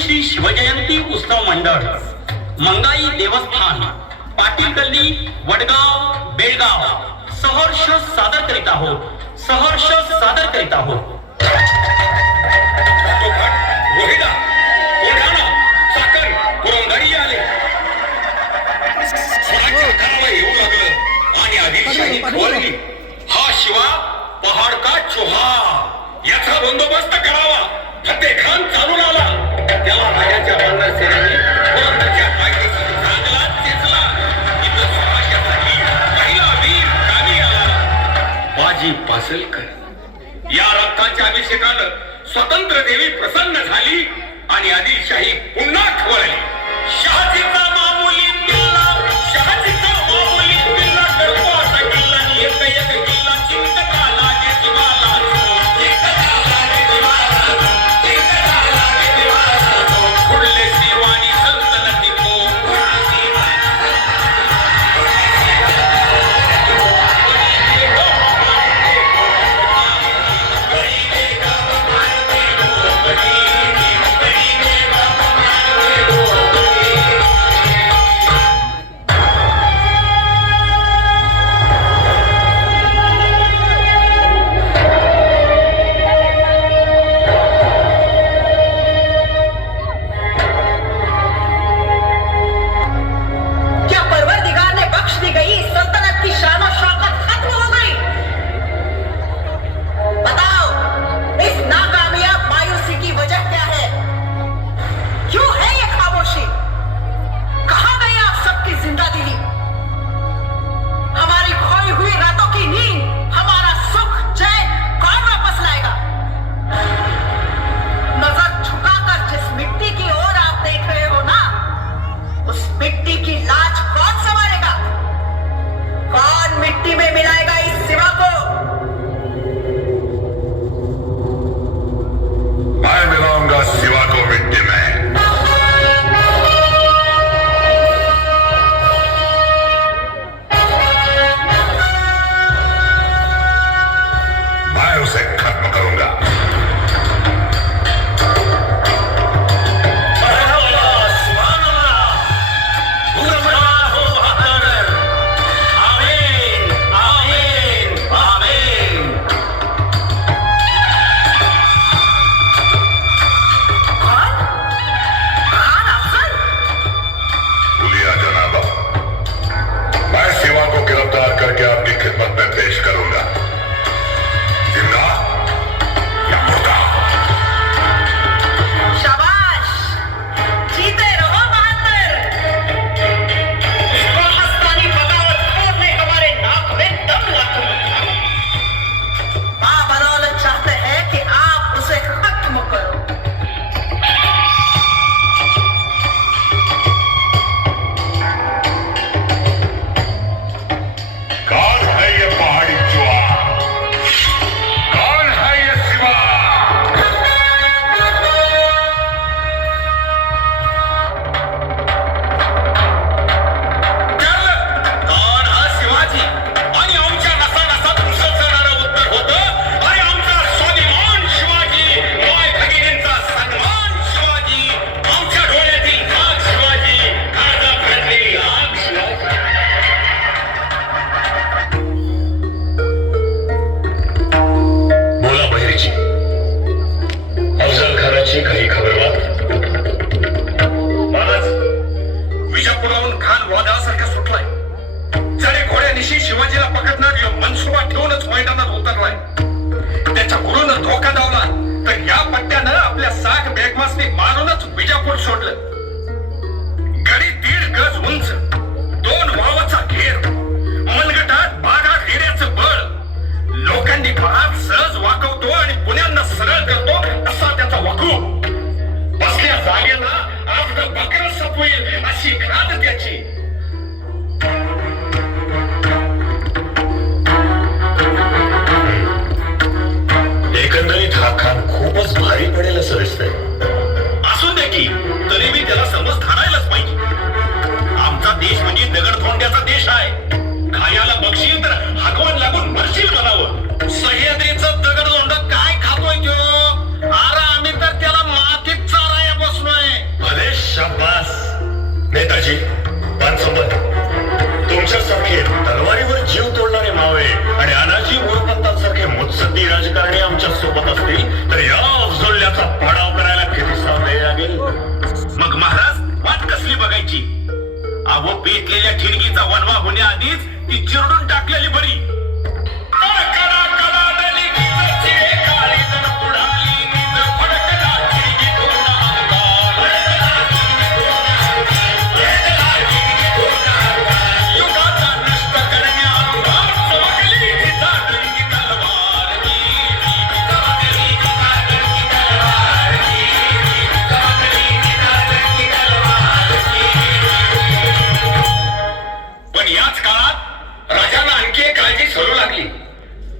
श्री शिवजयंती उत्सव मंडळ मंगाई देवस्थान पाटील गल्ली वडगाव बेळगाव सहर्ष सादर करीत आहोत सहर्ष सादर करीत आहोत रोहिदा कोढाणा साखर पुरंदरी आले स्वराज्य करावं येऊ लागलं आणि आदिलशाही खोलली हा शिवा पहाड का चोहा याचा बंदोबस्त करावा फतेह खान चालून आला त्याला राजाच्या बंदर सेनेने पुरंदरच्या कायदेशीर चांगला चेचला इथं स्वराज्यासाठी पहिला वीर कामी आला बाजी पासलकर या रक्ताच्या अभिषेकानं स्वतंत्र देवी प्रसन्न झाली आणि आदिलशाही पुन्हा खवळली शहाजीचा मामुली किल्ला शहाजीचा मामुली किल्ला करतो असा किल्ला एक एक किल्ला चिंतका लागे दिवाला चिंतका लागे दिवाला फुडले दिवानी सल्तनती को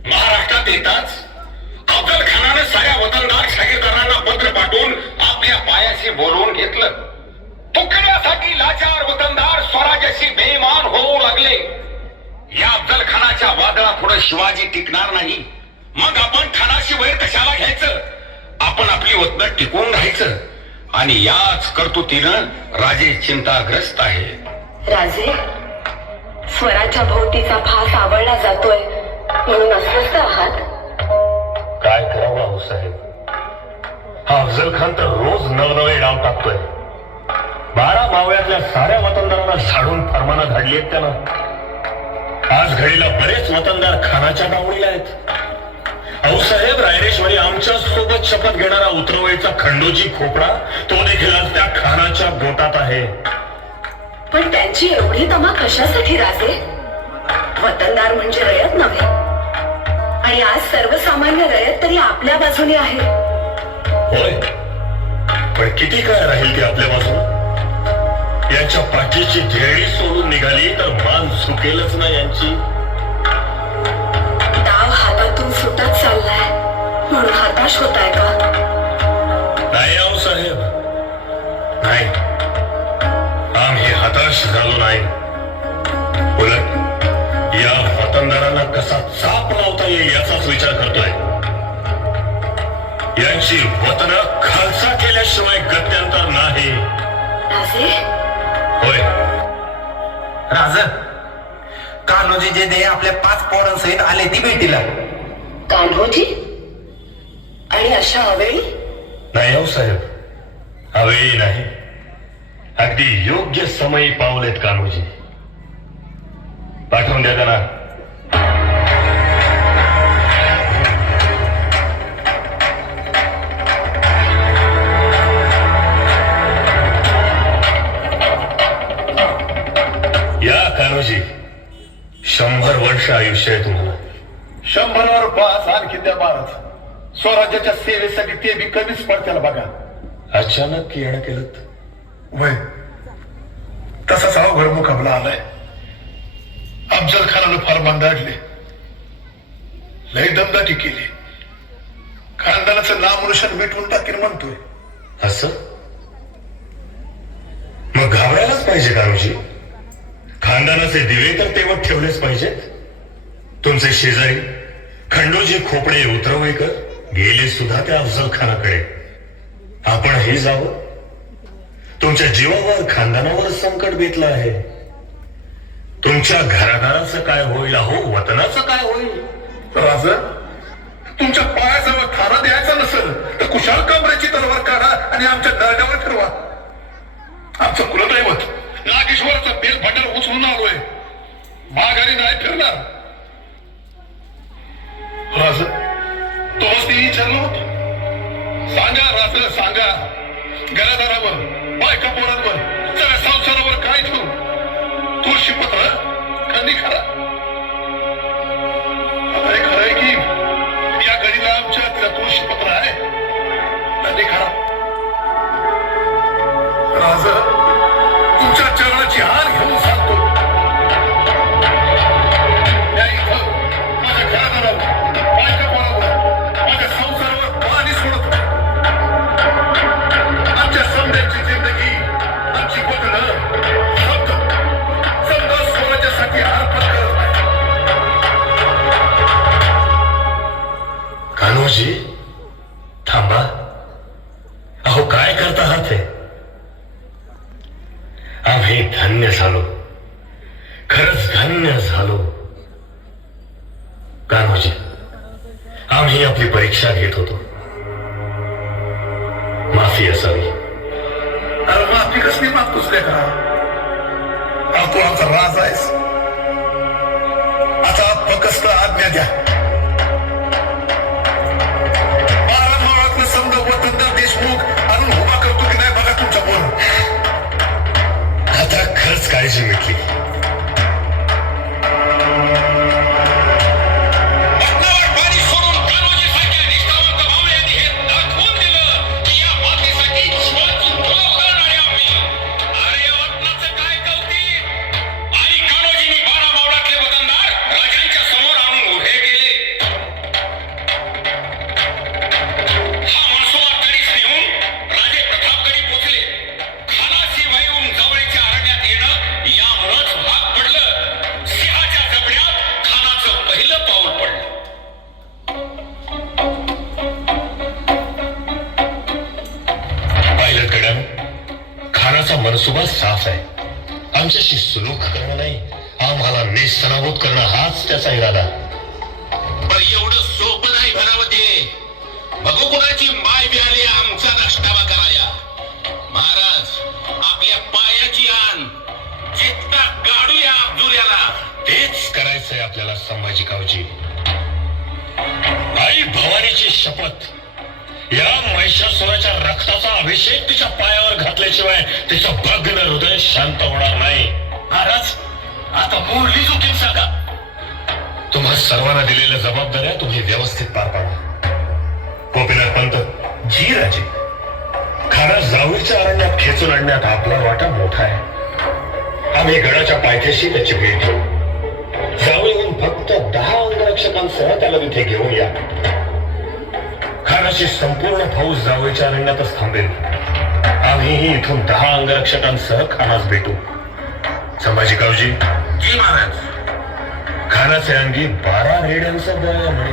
महाराष्ट्रात येताच अफजल खानानं साऱ्या वतनदार शागिर्दारांना पत्र पाठवून आपल्या पायाशी बोलवून घेतलं. तुकड्यासाठी लाचार वतनदार स्वराज्याशी बेईमान होऊ लागले. या अफजल खानाच्या वादळापुढे शिवाजी टिकणार नाही. मग आपण खानाशी वैर कशाला घ्यायचं? आपण आपली वतन टिकवून राहायचं. आणि याच कर्तृतीनं राजे चिंताग्रस्त आहे. राजे, स्वराच्या भोवतीचा फास आवडला जातोय म्हणून अस्वस्थ आहात. काय करावं हो साहेब, हा अफजल खान तर रोज नवनवे डाव टाकतोय. 12 मावळ्यातल्या साऱ्या वतनदारांना झाडून फरमाना धाडली आहेत त्यानं. आज घडीला बरेच वतनदार खानाच्या दावणीला आहेत. अहो साहेब, रायरेश्वरी आमच्या सोबत शपथ घेणारा उतरवळीचा खंडोजी खोपडा तो देखील आज त्या खानाच्या बोटात आहे. पण त्यांची एवढी तमा कशासाठी राजे? वतनदार म्हणजे रयत नव्हे. आणि आज सर्वसामान्य रयत तरी आपल्या बाजूने आहे. होय, पण किती काळ राहील ती आपल्या बाजूला? यांच्या पाठीची धेडी सोडून निघाली तर मान झुकेलच ना यांची. डाव हातातून सुटत चाललाय म्हणून हताश होताय का? नाही आहो साहेब, नाही, आम्ही हताश झालो नाही. उलट या वतनदारांना कसा चाप लावता येईल याचाच विचार करतोय. यांची वतन खालसा केल्याशिवाय गत्यंतर नाही. राजे, होय, राज, कान्होजी जे दे आपल्या 5 पोरांसहित आले ती भेटीला. कान्होजी? आणि अशा अवेळी? नाही हो साहेब, हवेही नाही, अगदी योग्य समयी पावलेत कान्होजी. पाठवून द्या त्यांना. या कान्होजी, 100 वर्ष आयुष्य आहे तुम्हाला. 100वर 5 आणखी त्या 12. स्वराज्याच्या सेवेसाठी ते बी कमीच पडत्याला बघा. अचानक येणं केलं. वय तसाच अवघड मुकाबला आलाय. अफजल खानानं फरमान धाडले, लय दमदाटी केली, खानदानाचं नामनुशन मिटवून टाकेल म्हणतोय. असं मग घाबरायलाच पाहिजे कान्होजी. खानदानाचे दिवे तर तेवढ ठेवलेच पाहिजेत. तुमचे शेजारी खंडोजी खोपडे उतरवळीकर गेले सुद्धा त्या अफजल खानाकडे. आपण हे जावं. तुमच्या जीवावर खानदानावर संकट बेतलं आहे. तुमच्या घरादाराचं काय होईल, अहो वतनाचं काय होईल? राज, तुमच्या पायाजवळ खाना द्यायचा नसेल तर कुशाल कांबऱ्याची तलवार काढा आणि आमच्या दरड्यावर फिरवा. आमचं कुलदैवत नागेश्वराचं बेल भंडार उचलून आलोय, माघारी नाही फिरणार. राज, तोच ते विचारलं होतं. सांगा राज, सांगा, घरादारावर, बायका पोरांवर, सगळ्या संसारावर काय ठेवू? तुळशीपत्र कधी खरा? आता हे खरंय की या घडीला आमच्या तिला तुळशीपत्र आहे कधी खरा? राज, तुमच्या चरणाची हार घेऊन सांगतो, या इथं माझ्या घरादारावर, बायका पोरांवर, माझ्या संसारावर पाणी सोडत होते. आमच्या समजायची जिंदगी, आमची वतनं समजा स्वराज्यासाठी अर्पण करत आहे. कान्होजी थांबा. अहो काय करता आहात हे? आम्ही धन्य झालो, खरंच धन्य झालो. कान्होजी, आम्ही आपली परीक्षा घेत होतो. माफी असावी. अरे माफी कसली मागतोस काय करा? तू आमचा राज आहेस. आता फक्त आज्ञा द्या. 12 मावळातलं समजा वतनदार देशमुख आणून उभा करतो की नाही बघा तुमच्या बोल. आता खरंच काळजी मिटली. पत्नावर पाणी सोडून कान्होजीसारख्या निष्ठावंत मावळ्यांनी हे दाखवून दिलं की या मातीसाठी जीवाची फुलं उधळणारे आम्ही. अरे या वतनाचं काय कौतिक! आणि कान्होजींनी 12 मावळातले वतनदार राजांच्या समोर आणून आमचा मनसुबा साफ आहे. आमच्याशी सुलूक करणं नाही, आम्हाला नेस्तनाबूत करणं हाच त्याचा इरादा. पण एवढं सोपं नाही भरावते. बघू कोणाची माय मिळाली आमचा नाश्तावा कराया. महाराज, आपल्या पायाची आण जितका गाडूया अब्दुल्याला. तेच करायचंय आपल्याला संभाजीरावजी. आई भवानीची शपथ, या महिषासुराच्या रक्ताचा अभिषेक तिच्या पायावर घातल्याशिवाय तिचं भग्न हृदय शांत होणार नाही. महाराज, आता मोडली जोखीम सांगा. तुम्हा सर्वांना दिलेल्या जबाबदाऱ्या तुम्ही व्यवस्थित पार पाडा. गोपीनाथ पंत, जी राजे, खाना जावळीच्या अरण्यात खेचून आणण्यात आपला वाटा मोठा आहे. आम्ही गडाच्या पायथ्याशी त्याची भेट घेऊ. जावळीहून फक्त 10 अंगरक्षकांसह त्याला तिथे घेऊन या. खानाची संपूर्ण फौज जावळीच्या अरण्यातच थांबेल. आम्हीही इथून 10 अंगरक्षकांसह खानास भेटू. संभाजीरावजी, जी महाराज. खानाचे अंगी 12 रेड्यांचा बळ म्हणे.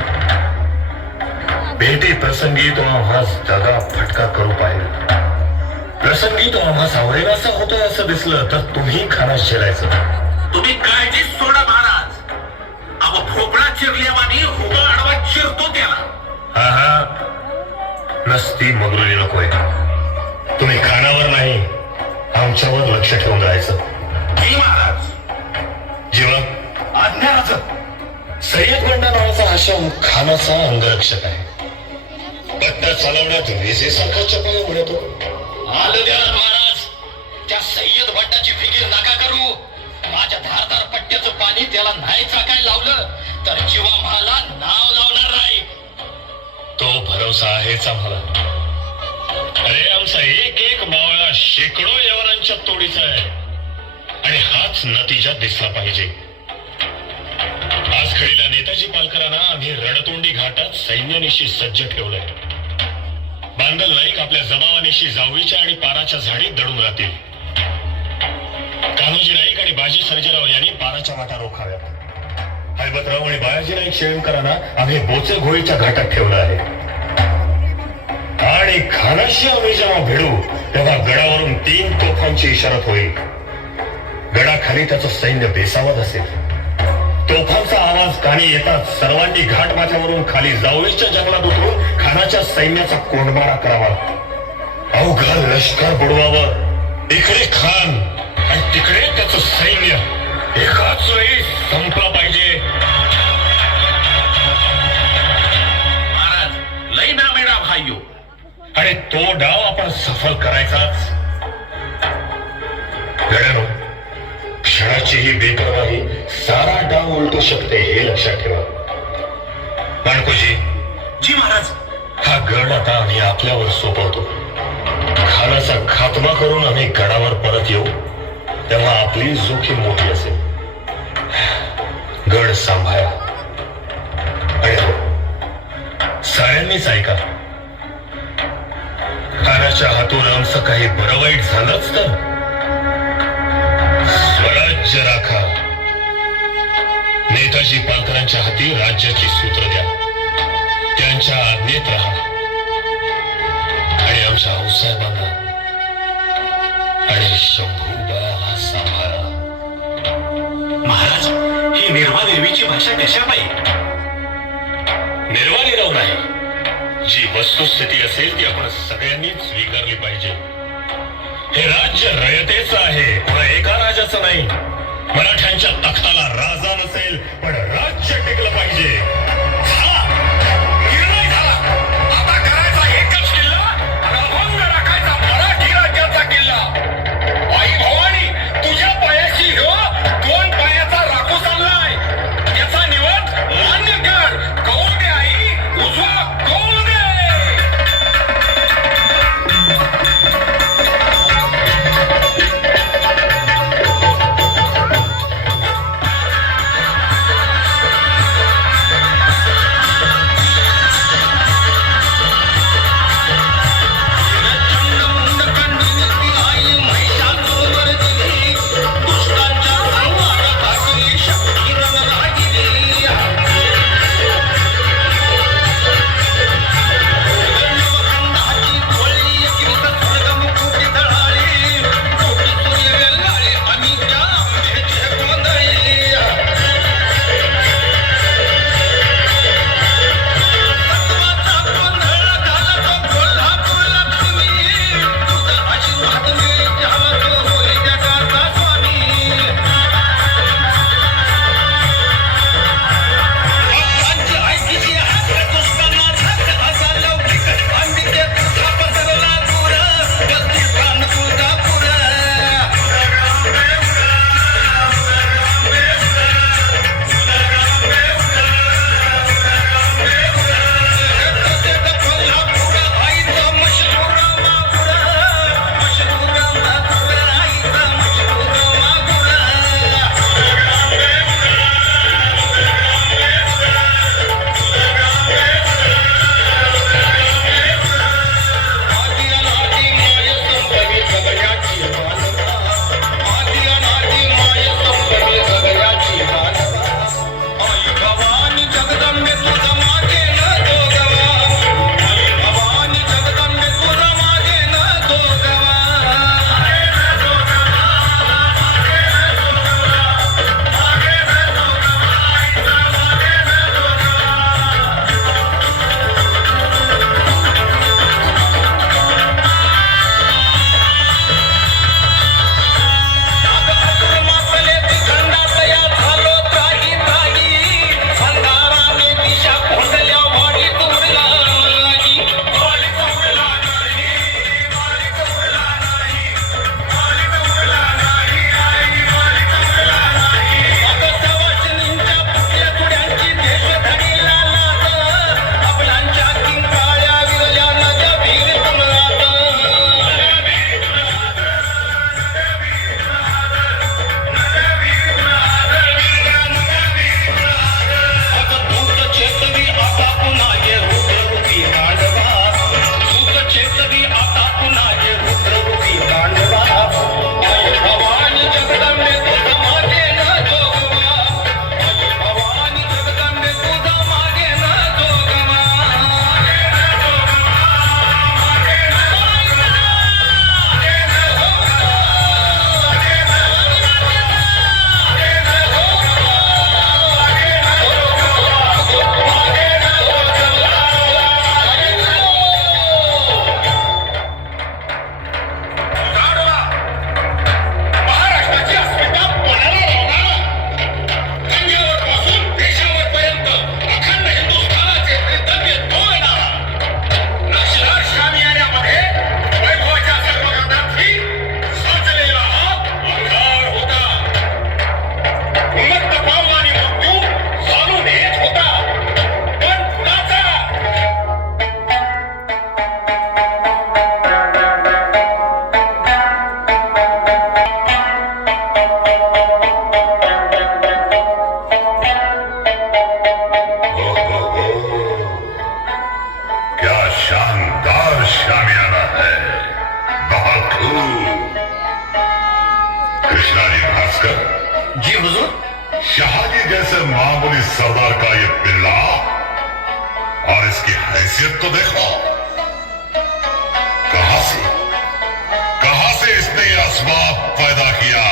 भेटी प्रसंगी तो आम्हास दगा फटका करू पाहिजे. प्रसंगी तो आम्हास आवरेनासा होतोय असं दिसलं तर तुम्ही खानास शिरायचं. तुम्ही काळजीच सोडा महाराज. अहो, भोपळा चिरल्यावानी हुबा आडवा चिरतो त्याला. हा, नसती मगरुली नकोय. तुम्ही खानावर नाही, आमच्यावर लक्ष ठेवून राहायचं. जी महाराज. जेव्हा आज्ञाचं सय्यद बंडा नावाचा आश्रम खानाचा अंगरक्षक आहे. पट्टा चालवण्यात विजेसारखा चपळ म्हणतो. आलं द्याला महाराज. त्या सय्यद भट्टाची फिकीर नका करू. माझ्या धारदार पट्ट्याचं पाणी त्याला नाही चाकायला लावलं तर जीवा मला नाव लावणार नाही. तो भरोसा आहेच आम्हाला. अरे, आमचा एक एक मावळा शेकडो यवनांच्या तोडीचा आहे आणि हाच नतीजा दिसला पाहिजे. आज घडीला नेताजी पालकरांना आम्ही रणतोंडी घाटात सैन्यानिशी सज्ज ठेवलंय. बांदल नाईक आपल्या जमावानिशी जावळीच्या आणि पाराच्या झाडीत दडून राहतील. कान्होजी नाईक आणि बाजी सर्जेराव यांनी पाराच्या वाटा रोखाव्यात. हैबतराव आणि बायाजी नाईक शेळणकरांना आम्ही बोचे घोळीच्या घाटात ठेवलं आहे. आणि खानाशी आम्ही जेव्हा भिडू तेव्हा गडावरून 3 तोफांची इशारत होईल. गडाखाली त्याचं सैन्य बेसावत असेल. तोफांचा आवाज कानी येताच सर्वांनी घाट माथ्यावरून खाली जावळीच्या जंगलात उतरून खानाच्या सैन्याचा कोंडमारा करावा. अवघड लष्कर बुडवावं. इकडे खान आणि तिकडे त्याचं सैन्य एकाच वेळी संपला पाहिजे. महाराज, लई नामेडा भाईयो. आणि तो डाव आपण सफल करायचाच. गड्यानो, क्षणाची ही बेपरवाही सारा डाव उलटू शकते हे लक्षात ठेवा. बाणकोजी, जी महाराज. हा गड आता आम्ही आपल्यावर सोपवतो. खानाचा खात्मा करून आम्ही गडावर परत येऊ तेव्हा आपली जोखीम मोठी असेल. गड सांभाळा. आणि हो, साऱ्यांनीच ऐका. खानाच्या हातून आमचं काही बरं वाईट झालंच तर स्वराज्य राखा. नेताजी पालकरांच्या हाती राज्याची सूत्र द्या. त्यांच्या आज्ञेत राहा आणि आमच्या आऊसाहेबांना आणि शंभूबाईला सांभाळा. महाराज, ही निर्वा देवीची भाषा कशा पाहिजे? निर्वाणीराव नाही, जी वस्तुस्थिती असेल ती आपण सगळ्यांनी स्वीकारली पाहिजे. हे राज्य रयतेचं आहे, कोणा एका राजाचं नाही. मराठ्यांच्या तख्ताला राजा नसेल पण राज्य टिकलं पाहिजे. हुजूर? शहाजी जैसे मामूली सरदार का ये बिल्ला, और इसकी हैसियत तो देखो। कहां से इसने ये असबाब पैदा किया?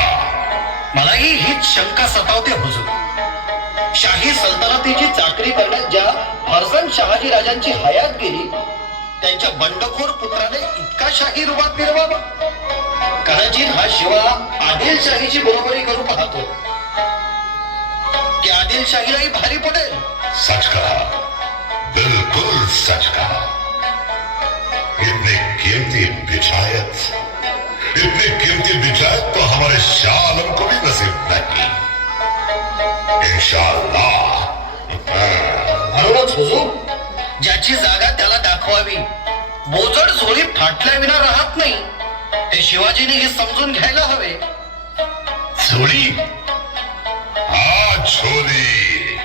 मलाही हीच शंका सतावते हुजूर. शाही सल्तनतीची चाकरी करण्यात ज्या फर्जंद शहाजी राजांची हयात गेली, त्यांच्या बंडखोर पुत्राने इतका शाही रुबाब फिरवावा? कदाचित हा शिवा आदिलशाहीची बरोबरी करू पाहतो, की आदिलशाहीलाही भारी पडेल. सच कहा, बिल्कुल सच कहा. इतनी कीमती बिछायत तो हमारे शाह आलम को भी नसीब नहीं. इंशाअल्लाह. म्हणूनच हुजूर, ज्याची जागा त्याला दाखवावी, बोजड झोळी फाटल्या विना राहत नाही, हे शिवाजीने हे समजून घ्यायला हवे. झोली? हाँ, झोली.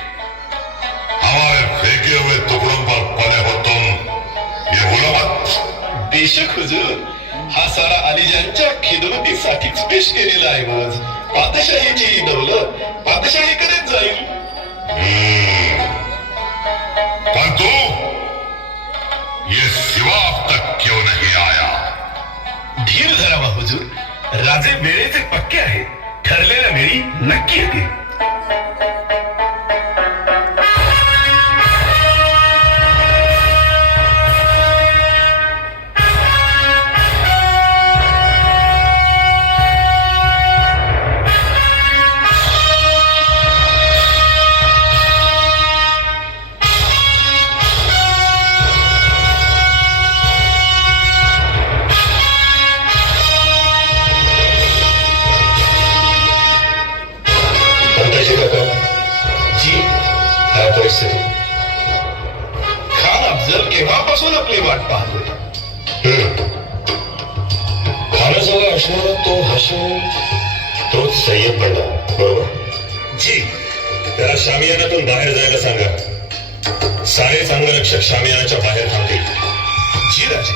हमारे फेंके हुए टुकड़ों पर पले हो तुम, ये भूलो मत. बेशक हुजूर, हा सारा अलीजानच्या खिदमतीसाठीच पेश केलेला आहे बोज. पादशाहीची दौलत पादशाहीकडेच जाईल. पर तू, ये सिवा अब तक क्यों नहीं आया? धीर धरावा हुजूर, राजे वेळेचे पक्के आहे. ठरलेल्या वेळी नक्की येते. खान अफजल केव्हापासून आपली वाट पाहतोय. खानाजवळ असणारा तो हसन, तोच सय्यद बनला, बरोबर? जी, त्याला शामियानातून बाहेर जायला सांगा. सारे अंगरक्षक शामियानाच्या बाहेर थांबतील. जी राजे.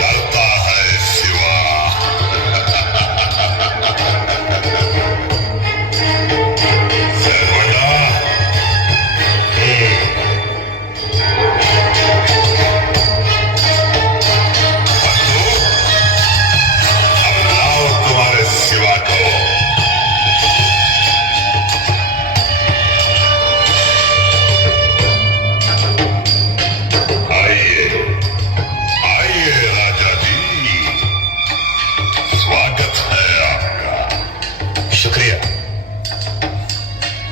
डरता है सिवा. सैयद बंडा, अब लाओ तुम्हारे सिवा को. आइए राजा जी, स्वागत है आपका. शुक्रिया.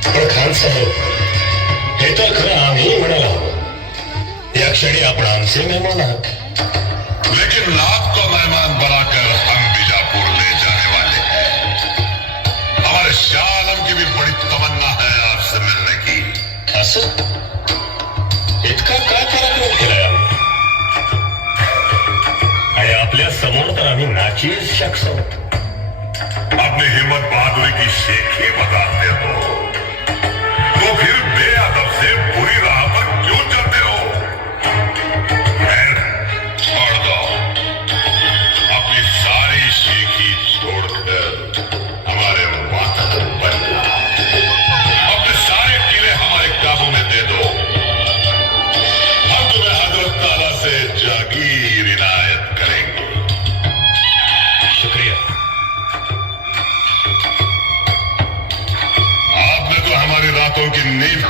पण खान साहेब, हे तर खरं आम्ही म्हणायला हवं. या क्षणी आपण आमचे मेहमान आहात. लेकिन आपको मेहमान बनाकर हम बीजापुर ले जाने वाले हैं. हमारे शाह आलम की भी बड़ी तमन्ना है आपसे मिलने की. असं इतका काय पराक्रम केलाय आम्ही? आणि आपल्या समोर तर आम्ही नाचीज शख्स आहोत. अपनी हिम्मत बहादुरी की शेखी बताते हो, तो फिर बेअदब से बुरी राह पर क्यों चलते हो? खैर, छोड़ दो. अपनी सारी शेखी छोड़कर हमारे वातक बन जाओ. अपने सारे किले हमारे काबू में दे दो. हम तुम्हें हजरत ताला से जागीर इनायत करेंगे. शुक्रिया. आपने तो हमारी रातों की नींद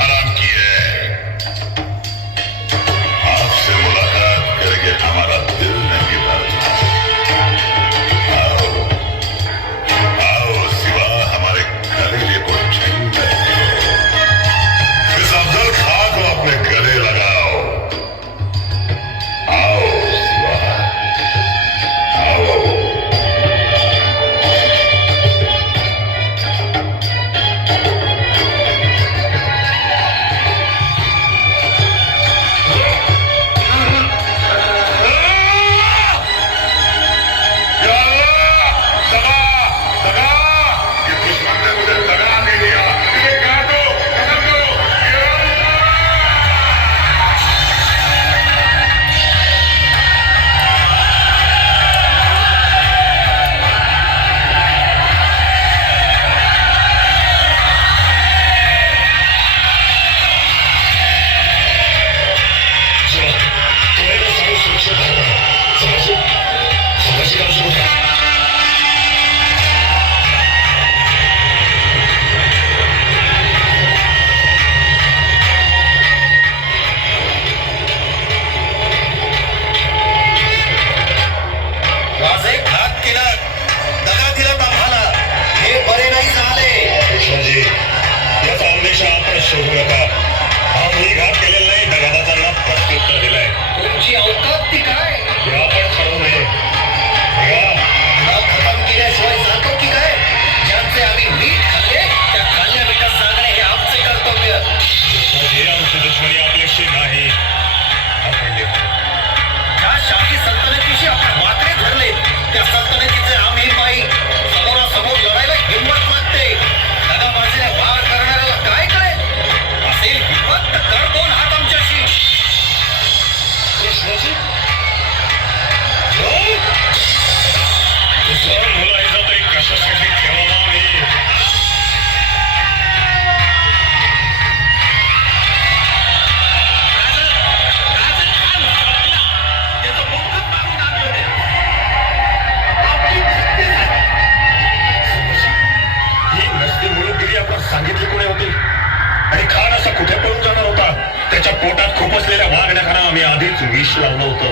विष लावलं होतं.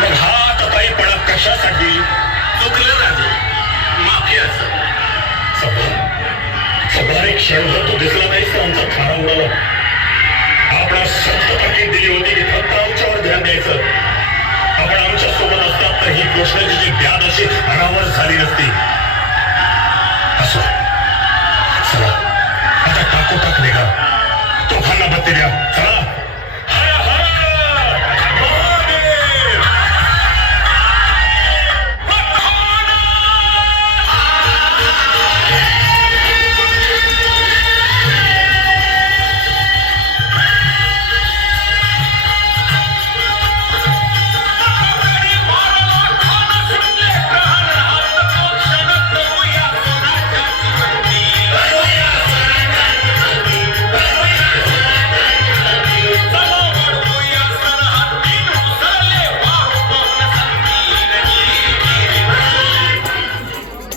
मग हा आता काही पणा कशासाठी? चुकलं राजे, माफी असं. सगळा एक क्षणभर तू दिसला नाहीस तर आमचा खारा उडाला. आपण सक्त ताकीद दिली होती की फक्त आमच्यावर ध्यान द्यायचं. आपण आमच्या सोबत असतात तर ही कृष्णाची जी व्याध अशी अनावर झाली नसती. असो